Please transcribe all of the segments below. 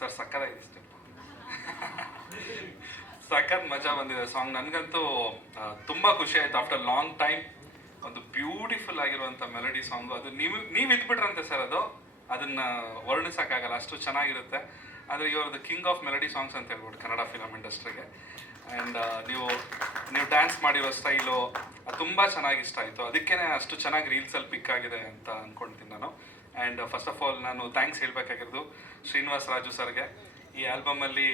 Sir ಸಕ್ಕತ್ತಾಗಿದೆ step. ಸಖತ್ ಮಜಾ ಬಂದಿದೆ ಸಾಂಗ್. ನನಗಂತೂ ತುಂಬ ಖುಷಿ ಆಯ್ತು. ಆಫ್ಟರ್ ಲಾಂಗ್ ಟೈಮ್ ಒಂದು ಬ್ಯೂಟಿಫುಲ್ ಆಗಿರುವಂಥ ಮೆಲಡಿ ಸಾಂಗು. ಅದು ನೀವು ಇದ್ಬಿಟ್ರಂತೆ ಸರ್, ಅದನ್ನ ವರ್ಣಿಸೋಕ್ಕಾಗಲ್ಲ, ಅಷ್ಟು ಚೆನ್ನಾಗಿರುತ್ತೆ. ಆದರೆ ಇವ್ರದ್ದು ಕಿಂಗ್ ಆಫ್ ಮೆಲಡಿ ಸಾಂಗ್ಸ್ ಅಂತ ಹೇಳ್ಬೋದು ಕನ್ನಡ ಫಿಲಮ್ ಇಂಡಸ್ಟ್ರಿಗೆ. ಆ್ಯಂಡ್ ನೀವು ಡ್ಯಾನ್ಸ್ ಮಾಡಿರೋ ಸ್ಟೈಲು ತುಂಬ ಚೆನ್ನಾಗಿ ಇಷ್ಟ ಆಯಿತು. ಅದಕ್ಕೇ ಅಷ್ಟು ಚೆನ್ನಾಗಿ ರೀಲ್ಸಲ್ಲಿ ಪಿಕ್ ಆಗಿದೆ ಅಂತ ಅಂದ್ಕೊಳ್ತೀನಿ ನಾನು. ಆ್ಯಂಡ್ ಫಸ್ಟ್ ಆಫ್ ಆಲ್ ನಾನು ಥ್ಯಾಂಕ್ಸ್ ಹೇಳಬೇಕಾಗಿರೋದು ಶ್ರೀನಿವಾಸ್ ರಾಜು ಸರ್ಗೆ. ಈ ಆಲ್ಬಮಲ್ಲಿ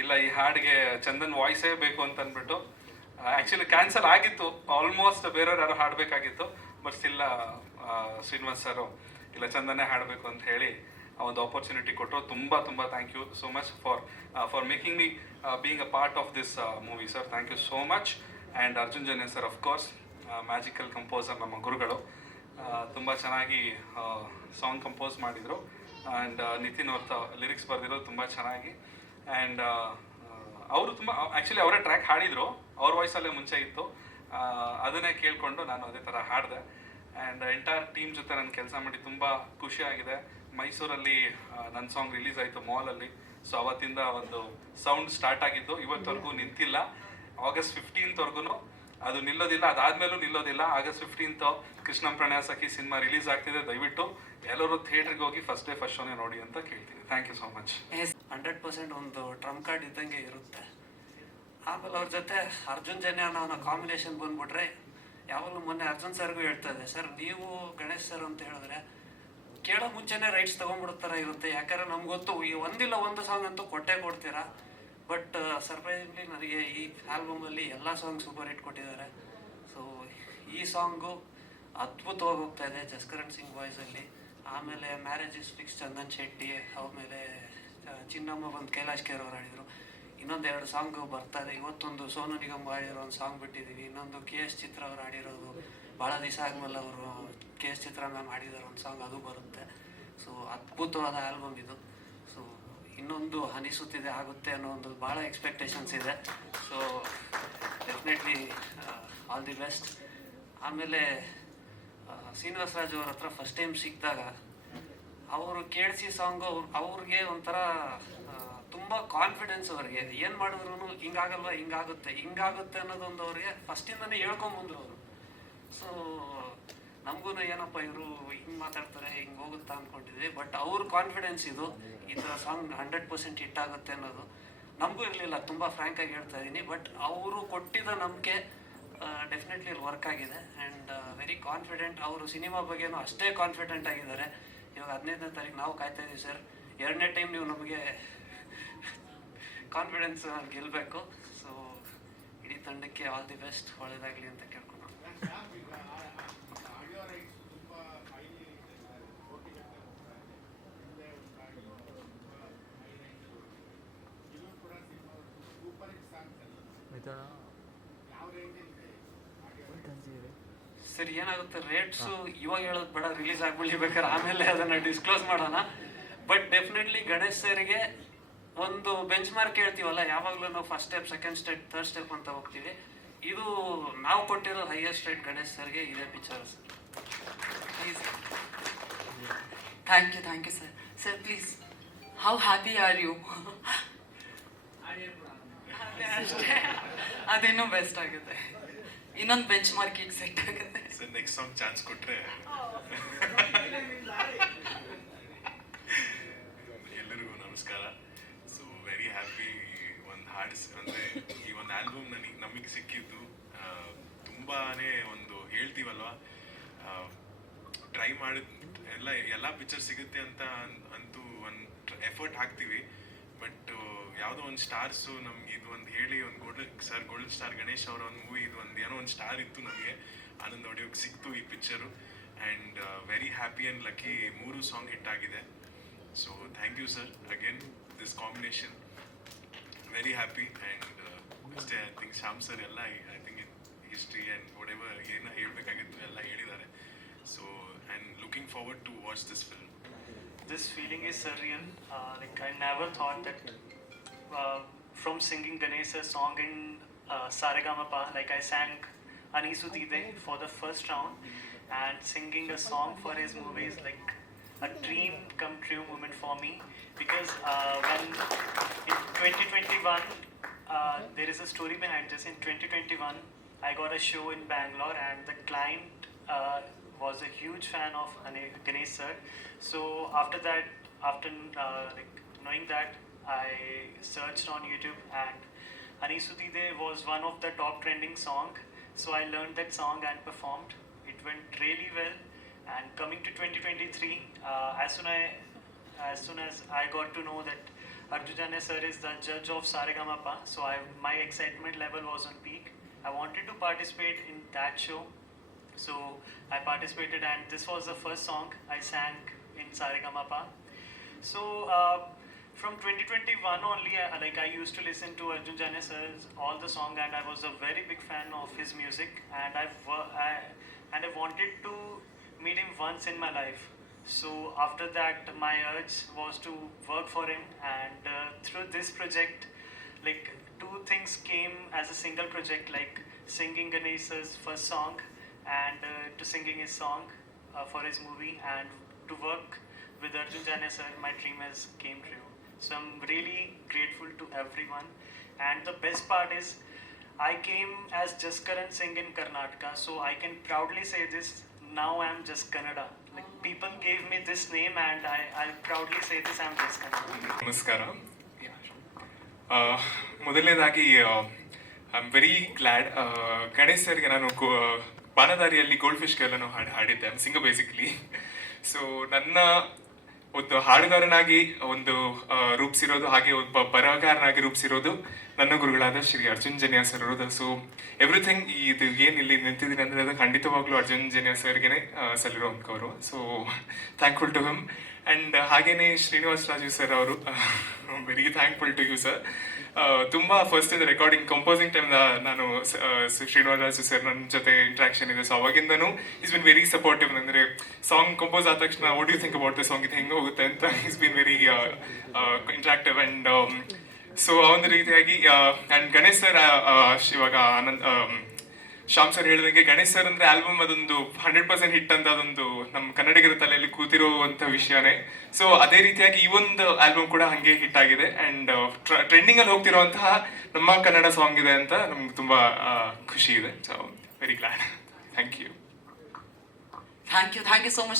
ಇಲ್ಲ ಈ ಹಾಡಿಗೆ ಚಂದನ್ ವಾಯ್ಸೇ ಬೇಕು ಅಂತ ಅಂದ್ಬಿಟ್ಟು ಆ್ಯಕ್ಚುಲಿ ಕ್ಯಾನ್ಸಲ್ ಆಗಿತ್ತು, ಆಲ್ಮೋಸ್ಟ್ ಬೇರೆಯವ್ರು ಯಾರು ಹಾಡಬೇಕಾಗಿತ್ತು. ಬಟ್ ಸ್ಟಿಲ್ಲ ಶ್ರೀನಿವಾಸ್ ಸರು ಇಲ್ಲ ಚಂದನ್ನೇ ಹಾಡಬೇಕು ಅಂತ ಹೇಳಿ ಒಂದು ಆಪರ್ಚುನಿಟಿ ಕೊಟ್ಟರು. ತುಂಬ thank you so much for making me being a part of this movie sir. Thank you so much. And Arjun Janya sir of course magical composer, ನಮ್ಮ ಗುರುಗಳು. ತುಂಬ ಚೆನ್ನಾಗಿ ಸಾಂಗ್ ಕಂಪೋಸ್ ಮಾಡಿದರು. ಆ್ಯಂಡ್ ನಿತಿನ್ ಅವ್ರ ಲಿರಿಕ್ಸ್ ಬರೆದಿರೋದು ತುಂಬ ಚೆನ್ನಾಗಿ. ಆ್ಯಂಡ್ ಅವರು ತುಂಬ ಆ್ಯಕ್ಚುಲಿ ಅವರೇ ಟ್ರ್ಯಾಕ್ ಹಾಡಿದರು, ಅವ್ರ ವಾಯ್ಸಲ್ಲೇ ಮುಂಚೆ ಇತ್ತು. ಅದನ್ನೇ ಕೇಳಿಕೊಂಡು ನಾನು ಅದೇ ಥರ ಹಾಡಿದೆ. ಆ್ಯಂಡ್ ಎಂಟೈರ್ ಟೀಮ್ ಜೊತೆ ನಾನು ಕೆಲಸ ಮಾಡಿ ತುಂಬ ಖುಷಿಯಾಗಿದೆ. ಮೈಸೂರಲ್ಲಿ ನನ್ನ ಸಾಂಗ್ ರಿಲೀಸ್ ಆಯಿತು ಮಾಲಲ್ಲಿ. ಸೊ ಅವತ್ತಿಂದ ಒಂದು ಸೌಂಡ್ ಸ್ಟಾರ್ಟ್ ಆಗಿದ್ದು ಇವತ್ತವರೆಗೂ ನಿಂತಿಲ್ಲ. ಆಗಸ್ಟ್ 15th ಅದು ನಿಲ್ಲೋದಿಲ್ಲ, ಅದಾದಮೇಲೂ ನಿಲ್ಲೋದಿಲ್ಲ. ಆಗಸ್ಟ್ 15th ಕೃಷ್ಣಂ ಪ್ರಣಯ ಸಖಿ ಸಿನಿಮಾ ರಿಲೀಸ್ ಆಗ್ತಿದೆ. ದಯವಿಟ್ಟು ಎಲ್ಲರೂ ಥಿಯೇಟ್ರಿಗೆ ಹೋಗಿ ಫಸ್ಟ್ ಡೇ ಫಸ್ಟ್ ಶೋನೇ ನೋಡಿ ಅಂತ ಕೇಳ್ತೀನಿ. Thank you so much. 100% ಒಂದು ಟ್ರಂಪ್ ಕಾರ್ಡ್ ಇದ್ದಂಗೆ ಇರುತ್ತೆ. ಆಮೇಲೆ ಅವ್ರ ಜೊತೆ ಅರ್ಜುನ್ ಜನ್ಯ ಅನ್ನೋ ಕಾಂಬಿನೇಷನ್ ಬಂದ್ಬಿಟ್ರೆ ಯಾವಾಗಲೂ ಮೊನ್ನೆ ಅರ್ಜುನ್ ಸರ್ಗೂ ಹೇಳ್ತಾ ಇದೆ, ಸರ್ ನೀವು ಗಣೇಶ್ ಸರ್ ಅಂತ ಹೇಳಿದ್ರೆ ಕೇಳೋ ಮುಂಚೆನೇ ರೈಟ್ಸ್ ತೊಗೊಂಡ್ಬಿಡ್ತಾರ ಇರುತ್ತೆ. ಯಾಕಂದರೆ ನಮ್ಗೆ ಗೊತ್ತು ಈ ಒಂದಿಲ್ಲ ಒಂದು ಸಾಂಗ್ ಅಂತೂ ಕೊಡ್ತೀರಾ. ಬಟ್ ಸರ್ಪ್ರೈಸ್ಲಿ ನನಗೆ ಈ ಆಲ್ಬಮಲ್ಲಿ ಎಲ್ಲ ಸಾಂಗ್ ಸೂಪರ್ ಹಿಟ್ ಕೊಟ್ಟಿದ್ದಾರೆ. ಸೊ ಈ ಸಾಂಗು ಅದ್ಭುತವಾಗಿ ಹೋಗ್ತಾ ಇದೆ ಜಸ್ಕರಣ್ ಸಿಂಗ್ ವಾಯ್ಸಲ್ಲಿ. ಆಮೇಲೆ marriage is fix Chandan Shetty, ಆಮೇಲೆ ಚಿನ್ನಮ್ಮ ಬಂದು ಕೈಲಾಶ್ ಕೇರ್ ಅವ್ರು ಹಾಡಿದರು. ಇನ್ನೊಂದು 2 ಸಾಂಗ್ ಬರ್ತಾ ಇದೆ. ಇವತ್ತೊಂದು ಸೋನು ನಿಗಮ್ ಹಾಡಿರೋ ಒಂದು ಸಾಂಗ್ ಬಿಟ್ಟಿದ್ದೀವಿ. ಇನ್ನೊಂದು KS ಚಿತ್ರ ಅವ್ರು ಹಾಡಿರೋದು, ಭಾಳ ದಿವಸ ಆದಮೇಲೆ ಅವರು KS ಚಿತ್ರ ಮ್ಯಾಮ್ ಹಾಡಿದಾರೆ ಒಂದು ಸಾಂಗ್, ಅದು ಬರುತ್ತೆ. ಸೊ ಅದ್ಭುತವಾದ ಆಲ್ಬಮ್ ಇದು. ಸೊ ಇನ್ನೊಂದು ಅನಿಸುತ್ತಿದೆ ಆಗುತ್ತೆ ಅನ್ನೋ ಒಂದು ಭಾಳ ಎಕ್ಸ್ಪೆಕ್ಟೇಷನ್ಸ್ ಇದೆ. So definitely all the best. ಆಮೇಲೆ ಶ್ರೀನಿವಾಸ ರಾಜು ಅವ್ರ ಹತ್ರ ಫಸ್ಟ್ ಟೈಮ್ ಸಿಕ್ಕಿದಾಗ ಅವರು ಕೇಳಿಸಿ ಸಾಂಗು ಅವ್ರಿಗೆ ಒಂಥರ ತುಂಬ ಕಾನ್ಫಿಡೆನ್ಸ್. ಅವ್ರಿಗೆ ಏನು ಮಾಡಿದ್ರು ಹಿಂಗಾಗಲ್ವ, ಹಿಂಗಾಗುತ್ತೆ ಅನ್ನೋದೊಂದು ಅವ್ರಿಗೆ ಫಸ್ಟಿಂದನೇ ಹೇಳ್ಕೊಂಬಂದ್ರು ಅವರು. ಸೊ ನಮಗೂ ಏನಪ್ಪ ಇವರು ಹಿಂಗೆ ಮಾತಾಡ್ತಾರೆ, ಹಿಂಗೆ ಹೋಗುತ್ತಾ ಅಂದ್ಕೊಂಡಿದ್ವಿ. ಬಟ್ ಅವ್ರ ಕಾನ್ಫಿಡೆನ್ಸ್ ಇದು, ಈ ಥರ ಸಾಂಗ್ 100% ಹಿಟ್ ಆಗುತ್ತೆ ಅನ್ನೋದು ನಮಗೂ ಇರಲಿಲ್ಲ. ತುಂಬ ಫ್ರ್ಯಾಂಕಾಗಿ ಹೇಳ್ತಾ ಇದ್ದೀನಿ. ಬಟ್ ಅವರು ಕೊಟ್ಟಿದ್ದ ನಂಬಿಕೆ ಡೆಫಿನೆಟ್ಲಿ ಇಲ್ಲಿ ವರ್ಕ್ ಆಗಿದೆ. And very confident. ಅವರು ಸಿನಿಮಾ ಬಗ್ಗೆನೂ ಅಷ್ಟೇ ಕಾನ್ಫಿಡೆಂಟ್ ಆಗಿದ್ದಾರೆ. ಇವಾಗ 15ನೇ ತಾರೀಕು ನಾವು ಕಾಯ್ತಾ ಇದ್ದೀವಿ ಸರ್. 2ನೇ ಟೈಮ್ ನೀವು ನಮಗೆ ಕಾನ್ಫಿಡೆನ್ಸ್ ಗೆಲ್ಲಬೇಕು. ಸೊ ಇಡೀ ತಂಡಕ್ಕೆ ಆಲ್ ದಿ ಬೆಸ್ಟ್, ಒಳ್ಳೆಯದಾಗಲಿ ಅಂತ ಕೇಳ್ಕೊಂಡು ಸರ್ ಏನಾಗುತ್ತೆ ರೇಟ್ಸು ಇವಾಗ ಹೇಳೋದು ಬೇಡ, ರಿಲೀಸ್ ಆಗ್ಬಿಡ್ಲಿ ಬೇಕಾದ್ರೆ ಆಮೇಲೆ ಅದನ್ನು ಡಿಸ್ಕ್ಲೋಸ್ ಮಾಡೋಣ. ಬಟ್ ಡೆಫಿನೆಟ್ಲಿ ಗಣೇಶ್ ಸರ್ಗೆ ಒಂದು ಬೆಂಚ್ ಮಾರ್ಕ್ ಹೇಳ್ತೀವಲ್ಲ, ಯಾವಾಗಲೂ ನಾವು first step, second step, third step ಅಂತ ಹೋಗ್ತೀವಿ. ಇದು ನಾವು ಕೊಟ್ಟಿರೋ ಹೈಯೆಸ್ಟ್ ರೇಟ್ ಗಣೇಶ್ ಸರ್ಗೆ ಇದೇ picture sir. Please. Thank you sir. Sir please, how happy are you? ಅಷ್ಟೇ, ಅದೇನೋ ಬೆಸ್ಟ್ ಆಗುತ್ತೆ. ಇನ್ನೊಂದು ಬೆಂಚ್ ಮಾರ್ಕ್ ಈಗ ಸೆಟ್ ಆಗುತ್ತೆ. ನೆಕ್ಸ್ಟ್ ಸಾಂಗ್ ಚಾನ್ಸ್ ಕೊಟ್ಟರೆ ಎಲ್ಲರಿಗೂ ನಮಸ್ಕಾರ. So very happy. ಒಂದು ಹಾಡ್ಸ್ ಅಂದರೆ ಈ ಒಂದು ಆಲ್ಬಮ್ ನಮಗೆ ಸಿಕ್ಕಿದ್ದು ತುಂಬಾ ಒಂದು ಹೇಳ್ತೀವಲ್ವ, ಟ್ರೈ ಮಾಡಿದ ಎಲ್ಲ ಪಿಕ್ಚರ್ ಸಿಗುತ್ತೆ ಅಂತ ಅಂತೂ ಒಂದು ಎಫರ್ಟ್ ಹಾಕ್ತೀವಿ. ಬಟ್ ಯಾವುದೋ ಒಂದು ಸ್ಟಾರ್ಸು ನಮ್ಗೆ ಇದು ಒಂದು ಹೇಳಿ ಒಂದು ಗೋಲ್ಡನ್ ಸ್ಟಾರ್ ಗಣೇಶ್ ಅವರ ಒಂದು ಮೂವಿ, ಇದು ಒಂದು ಏನೋ ಒಂದು ಸ್ಟಾರ್ ಇತ್ತು ನಮಗೆ ಆನಂದ್ ಆಡಿಯೋಗೆ ಸಿಕ್ತು ಈ picture. And very happy and lucky 3 song hit ಆಗಿದೆ. So thank you sir again, this combination very happy. And ಅಷ್ಟೇ, ಐ ಥಿಂಕ್ ಶ್ಯಾಮ್ ಸರ್ ಎಲ್ಲ I think history and whatever ಏನು ಹೇಳಬೇಕಾಗಿತ್ತು ಎಲ್ಲ ಹೇಳಿದ್ದಾರೆ. So and looking forward to watch this film. This feeling is surreal. Like I never thought that from singing Ganesha's song in Saregama, like I sang Anisutide for the first round, and singing a song for his movies, like a dream come true moment for me because when in 2021, there is a story behind this. In 2021, I got a show in Bangalore, and the client was a huge fan of Ganesh sir. So after that, after like knowing that, I searched on YouTube, and Ani Sudhide was one of the top trending song. So I learned that song and performed. It went really well. And coming to 2023, as soon as I got to know that Arjun Janya sir is the judge of Saregamapa, so my excitement level was on peak. I wanted to participate in that show, so I participated, and this was the first song I sang in Saregamapa. So from 2021 only, I used to listen to Arjun Janya sir's all the song, and I was a very big fan of his music, and I wanted to meet him once in my life. So after that, my urge was to work for him, and through this project, like two things came as a single project, like singing Ganesha's first song and to singing his song for his movie, and to work with Arjun Janya sir, my dream has came true. So I'm really grateful to everyone, and the best part is I came as Jaskaran Singh in Karnataka, so I can proudly say this. Now I'm just Kannada. Like people gave me this name, and I'll proudly say this. I'm just Kannada. ನಮಸ್ಕಾರ. ಮೊದಲನೇದಾಗಿ I am very glad Ganesh ಸರ್ಗೆ ನಾನು ಬಾನದಾರಿಯಲ್ಲಿ gold fish ನಾನು ಹಾಡಿದ್ದೆ. I singer basically. So ನನ್ನ ಒಂದು ಹಾಡುಗಾರನಾಗಿ ಒಂದು ರೂಪಿಸಿರೋದು, ಹಾಗೆ ಒಬ್ಬ ಬರಹಗಾರನಾಗಿ ರೂಪಿಸಿರೋದು ನನ್ನ ಗುರುಗಳಾದ ಶ್ರೀ ಅರ್ಜುನ್ ಜನ್ಯ ಸರ್ ಅವರು. ಸೊ ಎವ್ರಿಥಿಂಗ್ ಇದು ಏನು ಇಲ್ಲಿ ನಿಂತಿದ್ದೀನಿ ಅಂದರೆ ಅದು ಖಂಡಿತವಾಗ್ಲೂ ಅರ್ಜುನ್ ಜನ್ಯ ಸರ್ಗೆ ಸಲ್ಲಿರೋ ಗೌರವ. So thankful to him. And ಹಾಗೇನೆ ಶ್ರೀನಿವಾಸ್ ರಾಜು ಸರ್ ಅವರು, very thankful to you sir. ತುಂಬ ಫಸ್ಟ್ ಇದು ರೆಕಾರ್ಡಿಂಗ್ ಕಂಪೋಸಿಂಗ್ ಟೈಮ್ ನಾನು ಶ್ರೀನಿವಾಸ್ ರಾಜು ಸರ್ ನನ್ನ ಜೊತೆ ಇಂಟ್ರಾಕ್ಷನ್ ಇದೆ. ಸೊ ಅವಾಗಿಂದನೂ ಈಸ್ ಬಿನ್ ವೆರಿ ಸಪೋರ್ಟಿವ್. ಅಂದರೆ ಸಾಂಗ್ ಕಂಪೋಸ್ ಆದ ತಕ್ಷಣ what you think about the song, ಇದು ಹೆಂಗೆ ಹೋಗುತ್ತೆ ಅಂತ is been very interactive. And so ಆ ಒಂದು ರೀತಿಯಾಗಿ ಆ್ಯಂಡ್ ಗಣೇಶ್ ಸರ್ ಇವಾಗ ಶ್ಯಾಮ್ ಸರ್ ಹೇಳಿದಂಗೆ ಗಣೇಶ್ ಸರ್ ಅಂದರೆ ಆಲ್ಬಮ್ ಅದೊಂದು 100% ಹಿಟ್ ಅಂತ ಅದೊಂದು ನಮ್ಮ ಕನ್ನಡಿಗರ ತಲೆಯಲ್ಲಿ ಕೂತಿರುವಂಥ ವಿಷಯನೇ. ಸೊ ಅದೇ ರೀತಿಯಾಗಿ ಈ ಒಂದು ಆಲ್ಬಮ್ ಕೂಡ ಹಾಗೆ ಹಿಟ್ ಆಗಿದೆ, ಆ್ಯಂಡ್ ಟ್ರೆಂಡಿಂಗಲ್ಲಿ ಹೋಗ್ತಿರುವಂತಹ ನಮ್ಮ ಕನ್ನಡ ಸಾಂಗ್ ಇದೆ ಅಂತ ನಮ್ಗೆ ತುಂಬ ಖುಷಿ ಇದೆ. So very glad. Thank you thank you so much.